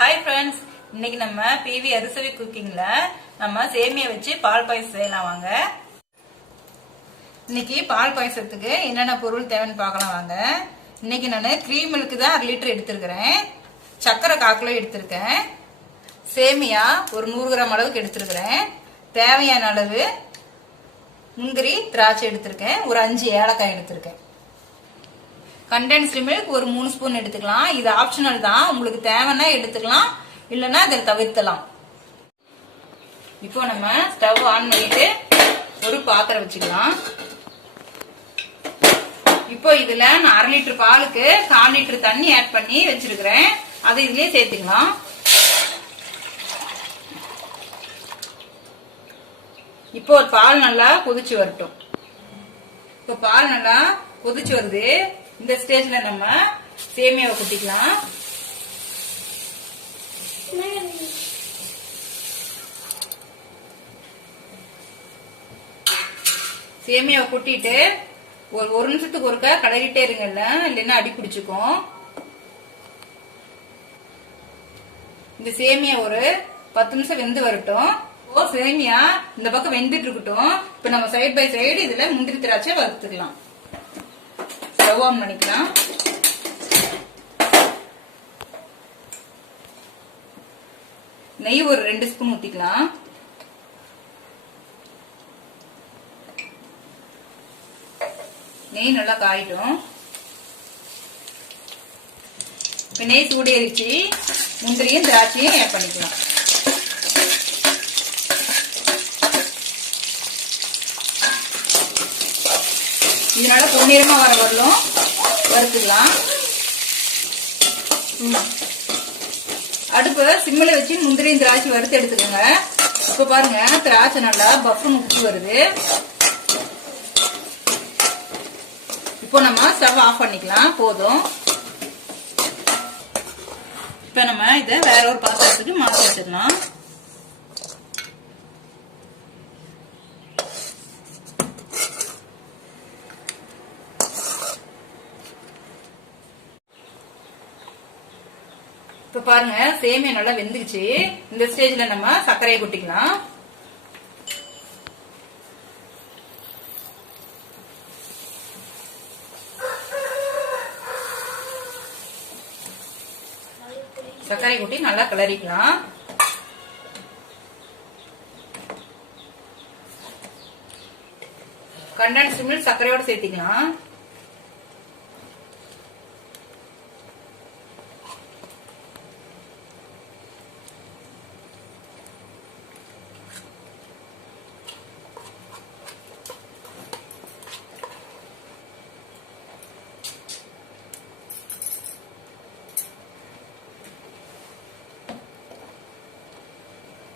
Hi friends இன்னைக்கு நம்ம PV அரிசவி குக்கிங்ல நம்ம சேமியா வச்சு பால் பாயசம் செய்யலாம் வாங்க. இன்னைக்கு பால் பாயசத்துக்கு என்னென்ன பொருள் தேவைன்னு பார்க்கலாம் வாங்க. இன்னைக்கு நான் க்ரீம் மில்க் தான் 1 லிட்டர் எடுத்துருக்கிறேன். சக்கரை 1/4 கிலோ எடுத்திருக்கேன். சேமியா ஒரு 100 கிராம் அளவுக்கு எடுத்திருக்கிறேன். தேவையான அளவு முந்திரி திராட்சை எடுத்திருக்கேன். ஒரு 5 ஏலக்காய் எடுத்திருக்கேன். கண்டென்ஸ்டு மில்க் ஒரு 3 ஸ்பூன் எடுத்துக்கலாம். இது ஆப்ஷனல் தான், உங்களுக்கு தேவைன்னா எடுத்துக்கலாம், இல்லைன்னா இதில் தவிர்த்தலாம். இப்போ நம்ம ஸ்டவ் ஆன் பண்ணிட்டு ஒரு பாத்திரம் வச்சுக்கலாம். இப்போ இதுல நான் 1/2 லிட்டர் பாலுக்கு 1/4 லிட்டர் தண்ணி ஆட் பண்ணி வச்சிருக்கிறேன். அதை இதுலயே சேர்த்துக்கலாம். இப்போ பால் நல்லா கொதிச்சு வரட்டும். இப்போ பால் நல்லா கொதிச்சு வருது. இந்த ஸ்டேஜ்ல நம்ம சேமியாவை கொட்டிக்கலாம். சேமியாவை கொட்டிட்டு ஒரு நிமிஷத்துக்கு ஒருக்கா கலரிட்டே இருங்கல்ல, இல்லைன்னா அடி பிடிச்சுக்கும். இந்த சேமியா ஒரு 10 நிமிஷம் வெந்து வரட்டும். சேமியா இந்த பக்கம் வெந்துட்டு இருக்கட்டும். இப்ப நம்ம சைடு பை சைடு இதுல முந்திரி திராட்சை வறுத்துக்கலாம். ஸ்டவ் ஆன் பண்ணிக்கலாம். நெய் ஒரு 2 ஸ்பூன் ஊத்திக்கலாம். நெய் நல்லா காயிட்டும். இப்ப நெய் சூடேறிச்சு, முந்திரியும் திராட்சையும் ஆட் பண்ணிக்கலாம். இதனால பொன்னிறமா வர வரலும் வறுத்துக்கலாம். அடுப்ப சிம்மில் வச்சு முந்திரியும் திராட்சை வறுத்து எடுத்துக்கோங்க. இப்ப பாருங்க, திராட்சை நல்லா பஃப்னு உப்பு வருது. இப்போ நம்ம ஸ்டவ் ஆஃப் பண்ணிக்கலாம். போதும். இப்ப நம்ம இதை வேற ஒரு பாத்திரத்துக்கு மாற்றி வச்சிடலாம். இப்ப பாருங்க, சேமியா நல்லா வெந்துருச்சு. இந்த ஸ்டேஜ்ல நம்ம சர்க்கரையை கொட்டிக்கலாம். சர்க்கரை கொட்டி நல்லா கிளறிக்கலாம். கண்டென்ஸ்டு மில்க் சர்க்கரையோட சேர்த்திக்கலாம்.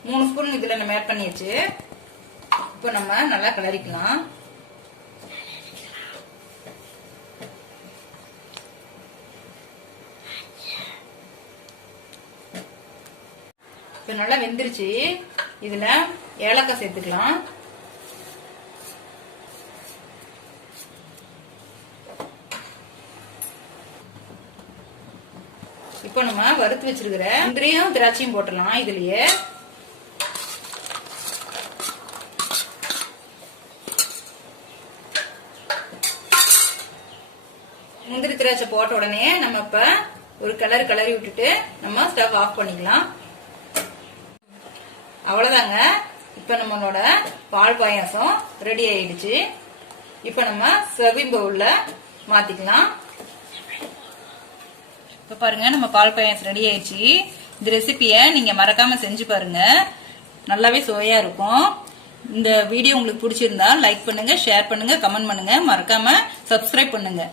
மூணு ஸ்பூன் இதுல நம்ம ஆட் பண்ணியாச்சு. இப்போ நம்ம நல்லா கிளறிக்கலாம். இப்போ நல்லா வெந்துருச்சு. இதுல ஏலக்காய் சேர்த்துக்கலாம். இப்போ நம்ம வறுத்து வச்சிருக்கிற முந்திரியும் திராட்சையும் போட்டுடலாம். இதுலயே முந்திரி திராட்சை போட்ட உடனே நம்ம இப்ப ஒரு கிளறி விட்டுட்டு நம்ம ஸ்டவ் ஆஃப் பண்ணிக்கலாம். அவ்வளவுதாங்க. இப்ப நம்மளோட பால் பாயாசம் ரெடி ஆயிடுச்சு. இப்ப நம்ம சர்விங் பவுல்ல மாத்திக்கலாம். இப்ப பாருங்க, நம்ம பால் பாயாசம் ரெடி ஆயிடுச்சு. இந்த ரெசிபிய நீங்க மறக்காம செஞ்சு பாருங்க, நல்லாவே சுவையா இருக்கும். இந்த வீடியோ உங்களுக்கு பிடிச்சிருந்தா லைக் பண்ணுங்க, ஷேர் பண்ணுங்க, கமெண்ட் பண்ணுங்க, மறக்காம சப்ஸ்கிரைப் பண்ணுங்க.